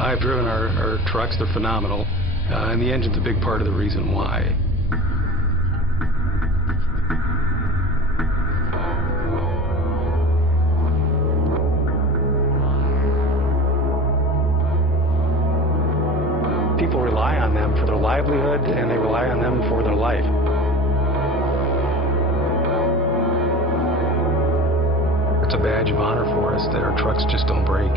I've driven our trucks. They're phenomenal. And the engine's a big part of the reason why. People rely on them for their livelihood, and they rely on them for their life. It's a badge of honor for us that our trucks just don't break.